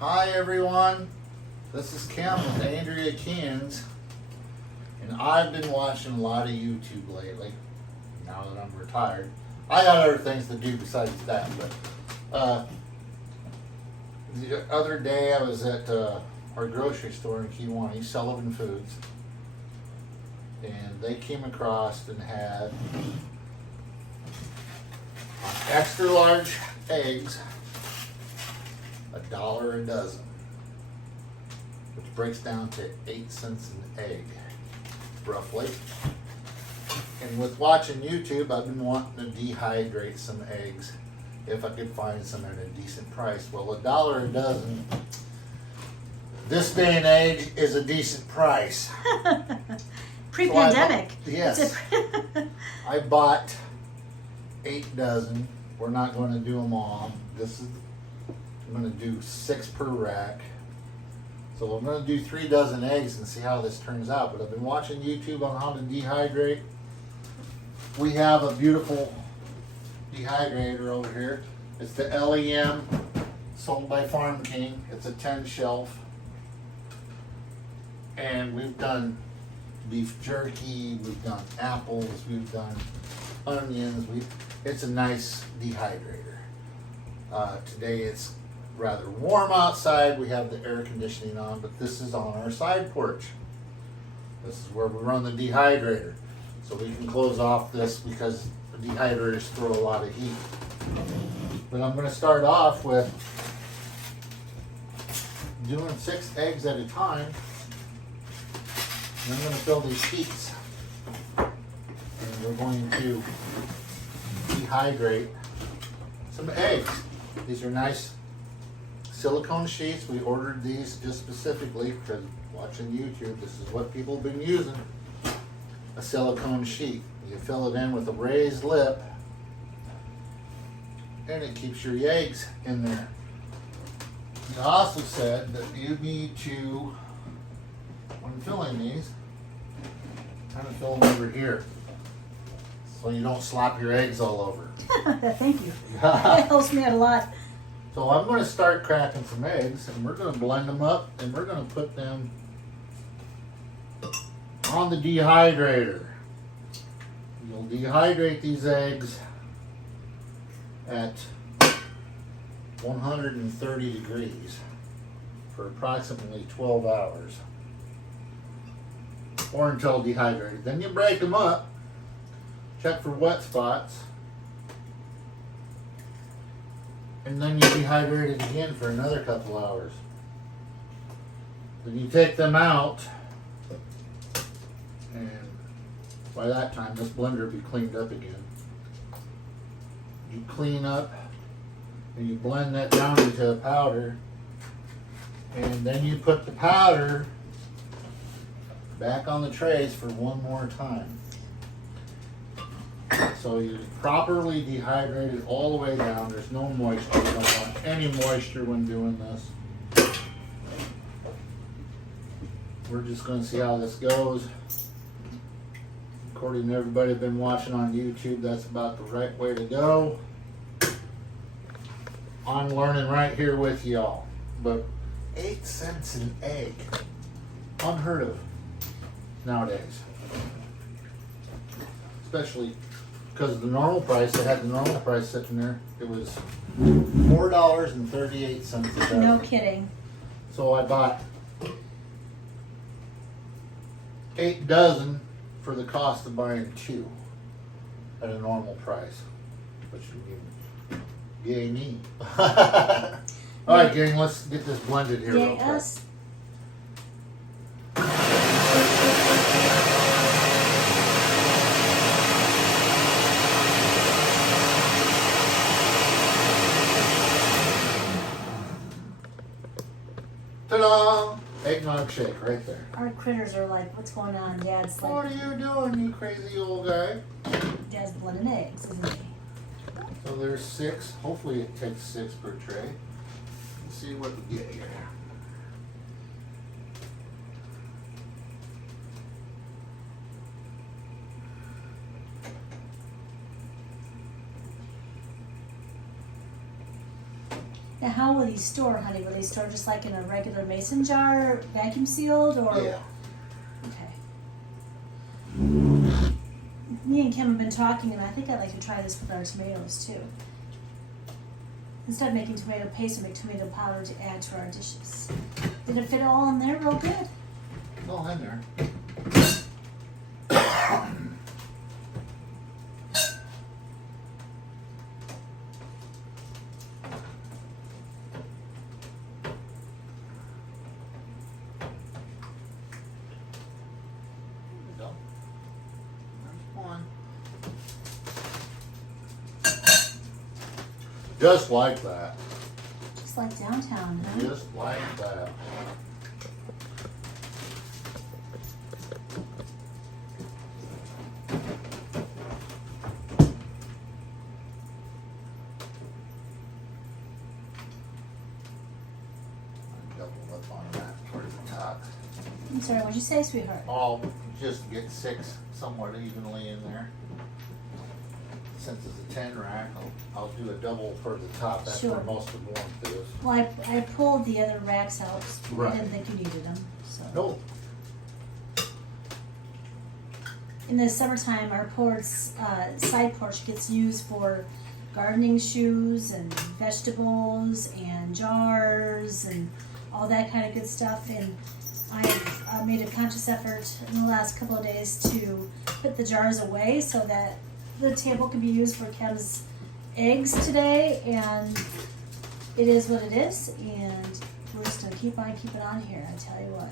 Hi everyone, this is Kem with Andrea Cans, and I've been watching a lot of YouTube lately, now that I'm retired. I got other things to do besides that, but the other day I was at our grocery store in Kiwanee, Sullivan Foods, and they came across and had extra large eggs, $1 a dozen, which breaks down to 8 cents an egg, roughly. And with watching YouTube, I've been wanting to dehydrate some eggs if I could find some at a decent price. Well, $1 a dozen, this day and age, is a decent price. Pre-pandemic. So yes. I bought 8 dozen. We're not going to do them all. I'm going to do 6 per rack. So I'm going to do 3 dozen eggs and see how this turns out. But I've been watching YouTube on how to dehydrate. We have a beautiful dehydrator over here. It's the LEM, sold by Farm King. It's a 10 shelf. And we've done beef jerky, we've done apples, we've done onions. It's a nice dehydrator. Today it's rather warm outside. We have the air conditioning on, but this is on our side porch. This is where we run the dehydrator. So we can close off this because the dehydrators throw a lot of heat. But I'm going to start off with doing 6 eggs at a time. And I'm going to fill these sheets. And we're going to dehydrate some eggs. These are nice silicone sheets. We ordered these just specifically because watching YouTube, this is what people have been using. A silicone sheet. You fill it in with a raised lip and it keeps your eggs in there. It also said that you need to, when filling these, kind of fill them over here so you don't slop your eggs all over. Thank you. That helps me out a lot. So I'm going to start cracking some eggs and we're going to blend them up and we're going to put them on the dehydrator. You'll dehydrate these eggs at 130 degrees for approximately 12 hours or until dehydrated. Then you break them up, check for wet spots, and then you dehydrate it again for another couple hours. Then you take them out, and by that time this blender will be cleaned up again. You clean up and you blend that down into a powder, and then you put the powder back on the trays for one more time. So you properly dehydrate it all the way down. There's no moisture. You don't want any moisture when doing this. We're just going to see how this goes. According to everybody been watching on YouTube, that's about the right way to go. I'm learning right here with y'all. But 8 cents an egg, unheard of nowadays. Especially because of the normal price. They had the normal price sitting there. It was $4.38 a dozen. No kidding. So I bought 8 dozen for the cost of buying 2 at a normal price, which would be yay me. All right, gang, let's get this blended here real quick. Yes. Ta-da! Eggnog shake right there. Our critters are like, what's going on? Dad's What like, are you doing, you crazy old guy? Dad's blending eggs, isn't he? So there's 6. Hopefully it takes 6 per tray. Let's see what we get here. Now, how will these store, honey? Will they store just like in a regular mason jar, vacuum sealed, or? Yeah. Okay. Me and Kim have been talking, and I think I'd like to try this with our tomatoes too. Instead of making tomato paste, we make tomato powder to add to our dishes. Did it fit all in there real good? It's all in there. Just like that. Just like downtown, huh? Just like that. Double up on that towards the top. I'm sorry, what'd you say, sweetheart? I'll just get 6 somewhat evenly in there. Since it's a 10 rack, I'll do a double for the top. That's Sure. where most of the warmth is. Well, I pulled the other racks out. Right. I didn't think you needed them. So. No. In the summertime, our side porch gets used for gardening shoes and vegetables and jars and all that kind of good stuff. And I've made a conscious effort in the last couple of days to put the jars away so that the table can be used for Kem's eggs today. And it is what it is. And we're just going to keep on keeping on here, I tell you what.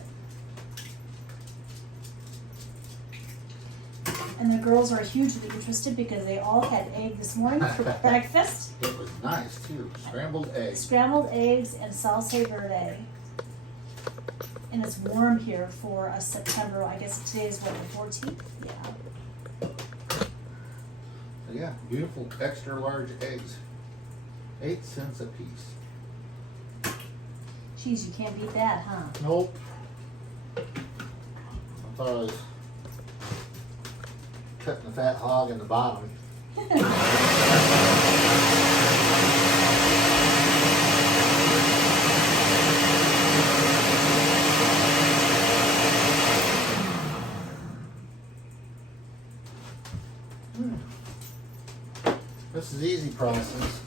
And the girls are hugely interested because they all had egg this morning for breakfast. It was nice too. Scrambled eggs. Scrambled eggs and salsa verde. And it's warm here for a September, I guess today is what, the 14th? Yeah. Yeah, beautiful extra large eggs. 8 cents a piece. Geez, you can't beat that, huh? Nope. I thought I was cutting the fat hog in the bottom. This is easy process.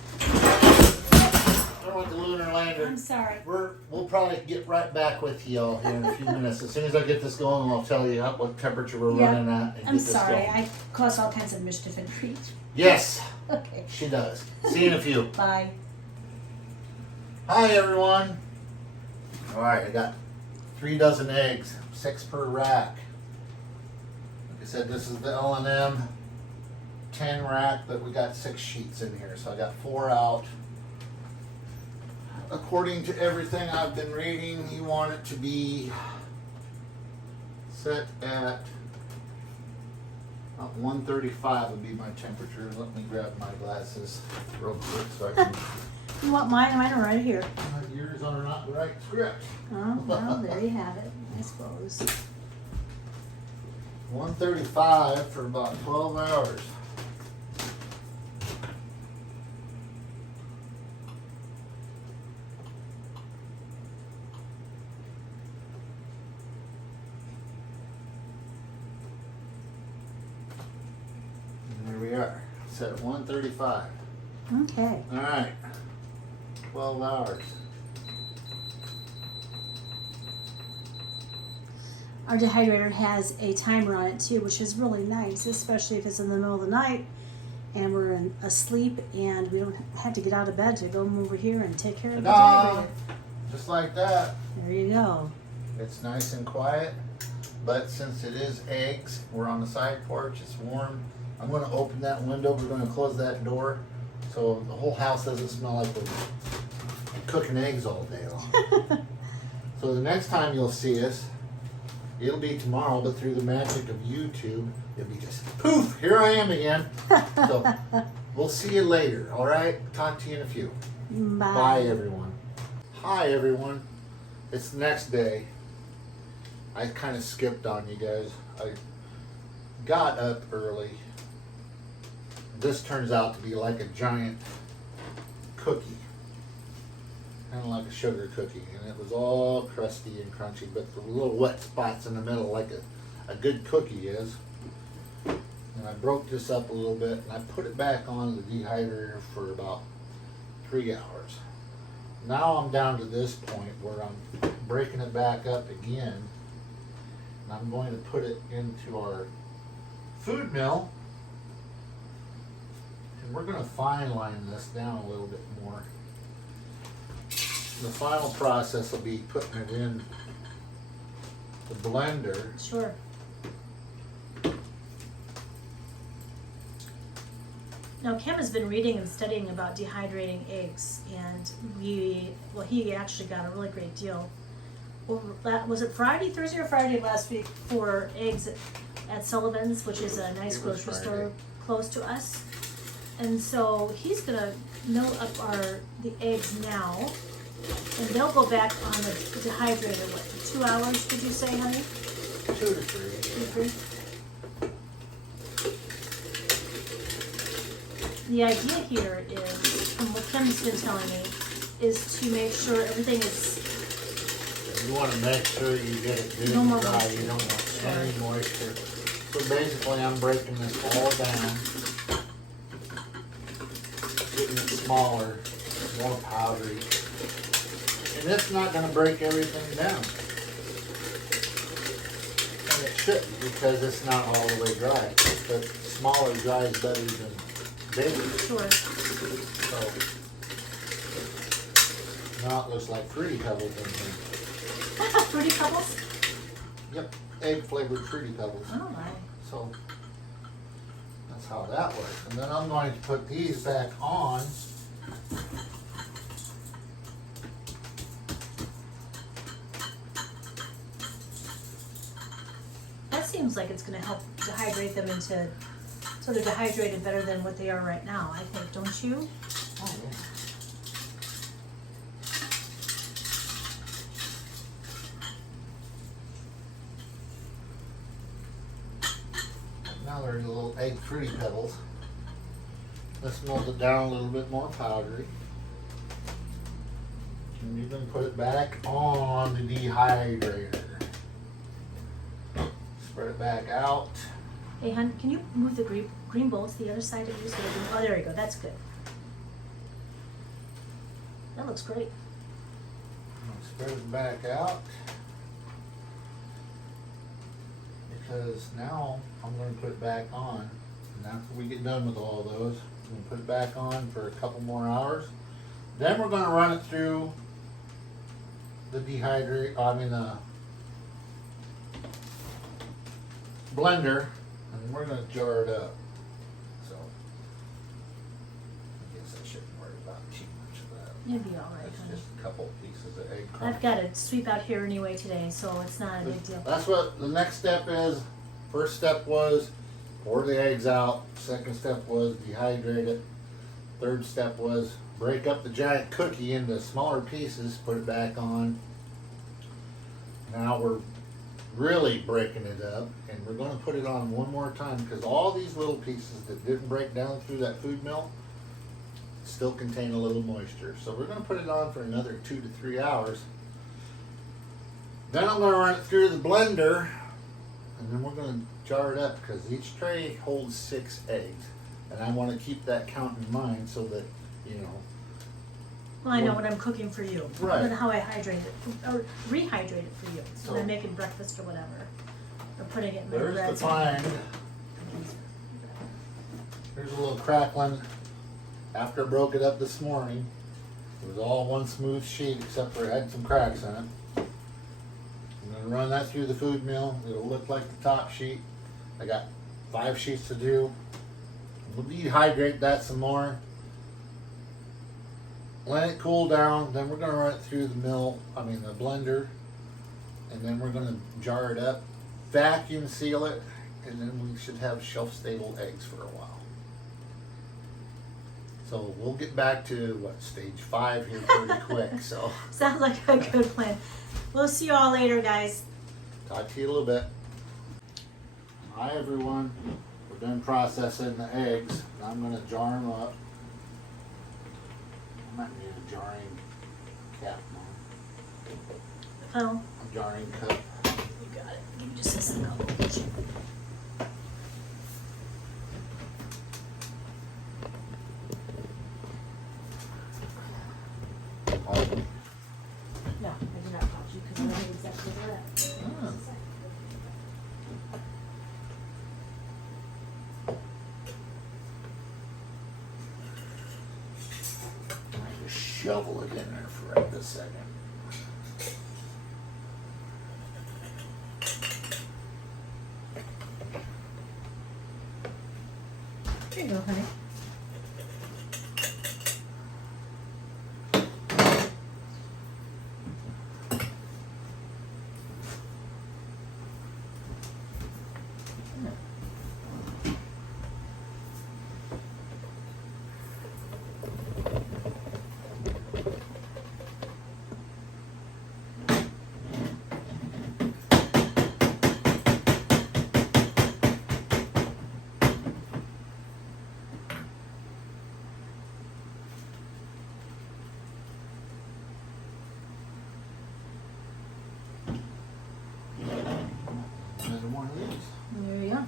With the lunar lander. I'm sorry. We'll probably get right back with y'all here in a few minutes. As soon as I get this going, I'll tell you what temperature we're running at. And I'm get this sorry. going. I caused all kinds of mischief and treat. Yes, Okay. she does. See you in a few. Bye. Hi everyone. All right, I got 3 dozen eggs, 6 per rack. Like I said, this is the L&M 10 rack, but we got 6 sheets in here, so I got 4 out. According to everything I've been reading, you want it to be set at 135 would be my temperature. Let me grab my glasses real quick so I can. You want mine? Mine are right here. Yours are not the right script. Oh, well, there you have it, I suppose. 135 for about 12 hours. And there we are, set at 135. Okay. All right, 12 hours. Our dehydrator has a timer on it too, which is really nice, especially if it's in the middle of the night and we're asleep and we don't have to get out of bed to go over here and take care of the Ta-da! dehydrator. Just like that. There you go. It's nice and quiet, but since it is eggs, we're on the side porch, it's warm. I'm going to open that window, we're going to close that door so the whole house doesn't smell like we're cooking eggs all day long. So the next time you'll see us, it'll be tomorrow, but through the magic of YouTube, it'll be just poof, here I am again. So we'll see you later, all right? Talk to you in a few. Bye. Bye, everyone. Hi, everyone. It's the next day. I kind of skipped on you guys. I got up early. This turns out to be like a giant cookie. kind of like a sugar cookie, and it was all crusty and crunchy, but the little wet spots in the middle, like a good cookie is. And I broke this up a little bit, and I put it back on the dehydrator for about 3 hours. Now I'm down to this point where I'm breaking it back up again, and I'm going to put it into our food mill, and we're going to fine line this down a little bit more. The final process will be putting it in the blender. Sure. Now, Kem has been reading and studying about dehydrating eggs, and he actually got a really great deal. Was it Thursday or Friday of last week for eggs at Sullivan's, which is a nice grocery store close to us. And so he's gonna mill up the eggs now, and they'll go back on the dehydrator, what, for 2 hours, did you say, honey? 2 to 3. 2 to 3? The idea here is, from what Kim's been telling me, is to make sure everything is. You want to make sure you get it good No and more dry. moisture. You don't want any moisture. So basically, I'm breaking this all down, getting it smaller, more powdery, and it's not going to break everything down. And it shouldn't, because it's not all the way dry. But smaller dries better than bigger. Sure. So now it looks like Fruity Pebbles in here. Fruity Pebbles? Yep, egg flavored Fruity Pebbles. Oh my. So that's how that works. And then I'm going to put these back on. That seems like it's going to help dehydrate them into, so they're dehydrated better than what they are right now, I think, don't you? Oh, yeah. Now they're little egg Fruity Pebbles. Let's melt it down a little bit more powdery. And you can put it back on the dehydrator. Spread it back out. Hey, hon, can you move the green bowl to the other side of you? So oh, there you go. That's good. That looks great. Spread it back out. Because now I'm going to put it back on. And after we get done with all those, I'm going to put it back on for a couple more hours. Then we're going to run it through the blender, and we're going to jar it up. So I guess I shouldn't worry about too much of that. You'll be all right, It's honey. just a couple pieces of egg crumb. I've got to sweep out here anyway today, so it's not a big deal. That's what the next step is. First step was pour the eggs out. Second step was dehydrate it. Third step was break up the giant cookie into smaller pieces, put it back on. Now we're really breaking it up, and we're going to put it on one more time, because all these little pieces that didn't break down through that food mill still contain a little moisture. So we're going to put it on for another 2 to 3 hours. Then I'm going to run it through the blender, and then we're going to jar it up, because each tray holds 6 eggs, and I want to keep that count in mind so that, you know. Well, I know when I'm cooking for you. Right. And how I hydrate it, or rehydrate it for you. So So- when I'm making breakfast or whatever. Or putting it in my There's bread. the find. Here's a little crackling. After I broke it up this morning, it was all one smooth sheet except for it had some cracks in it. I'm going to run that through the food mill. It'll look like the top sheet. I got 5 sheets to do. We'll dehydrate that some more. Let it cool down. Then we're going to run it through the the blender. And then we're going to jar it up, vacuum seal it, and then we should have shelf-stable eggs for a while. So we'll get back to stage 5 here pretty quick. So Sounds like a good plan. We'll see you all later, guys. talk to you a little bit. Hi everyone. We're done processing the eggs. I'm going to jar them up. I might need a jarring Yeah. Oh, A jarring cup. you got it. Give me just a second. I'll go get you. Oh, No, I did not call you because I know exactly where that. Ah. I just shovel it in there for right this second. Here you go, honey. Another one of these. There you go.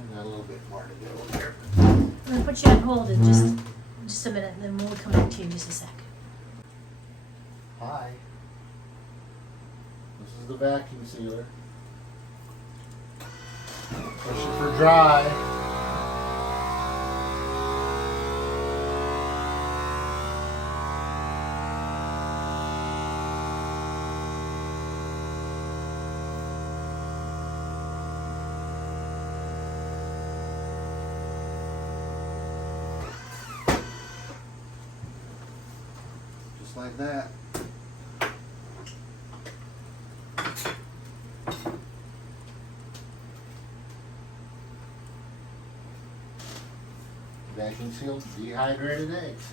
I got a little bit more to go here. I'm gonna put you on hold in just a minute, and then we'll come back to you in just a sec. Hi. This is the vacuum sealer. Push it for dry. Just like that. Vacuum sealed dehydrated eggs.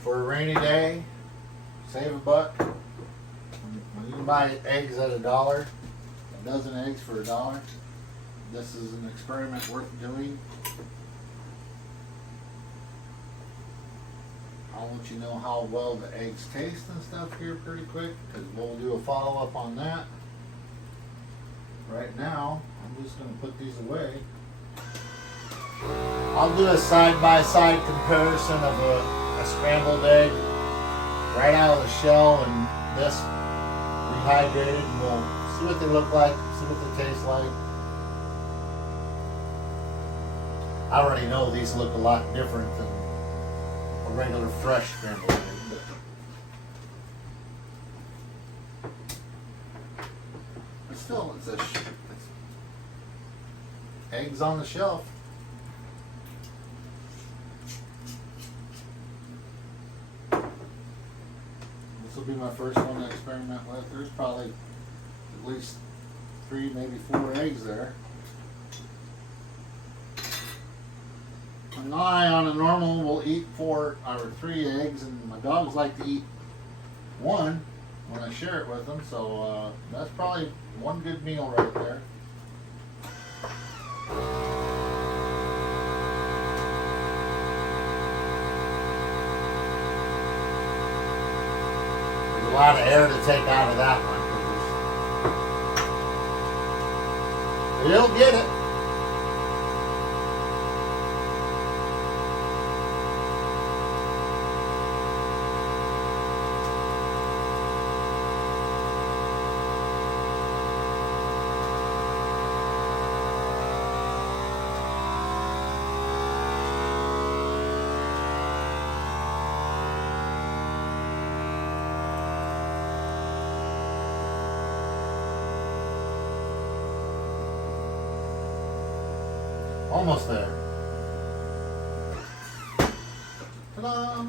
For a rainy day, save a buck. When you can buy eggs at $1, a dozen eggs for $1, this is an experiment worth doing. I'll let you know how well the eggs taste and stuff here pretty quick, because we'll do a follow-up on that. Right now, I'm just going to put these away. I'll do a side-by-side comparison of a scrambled egg right out of the shell and this rehydrated, and we'll see what they look like, see what they taste like. I already know these look a lot different than a regular fresh scrambled egg. But still, it's eggs on the shelf. This will be my first one to experiment with. There's probably at least 3, maybe 4 eggs there. And I, on a normal, will eat 4 or 3 eggs, and my dogs like to eat 1 when I share it with them. So that's probably one good meal right there. There's a lot of air to take out of that one. But you'll get it. Almost there. Ta-da!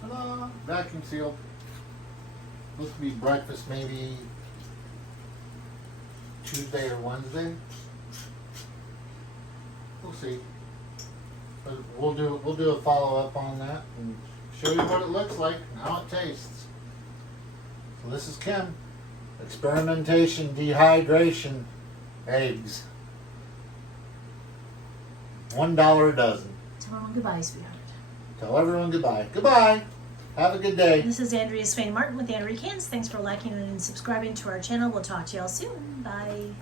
Ta-da! Vacuum sealed. Supposed to be breakfast maybe Tuesday or Wednesday. We'll see. But we'll do a follow up on that and show you what it looks like and how it tastes. So this is Kem. Experimentation dehydration eggs. $1 a dozen. Tell everyone goodbye, sweetheart. Tell everyone goodbye. Goodbye. Have a good day. This is Andrea Martin with Andrea Cans. Thanks for liking and subscribing to our channel. We'll talk to y'all soon. Bye.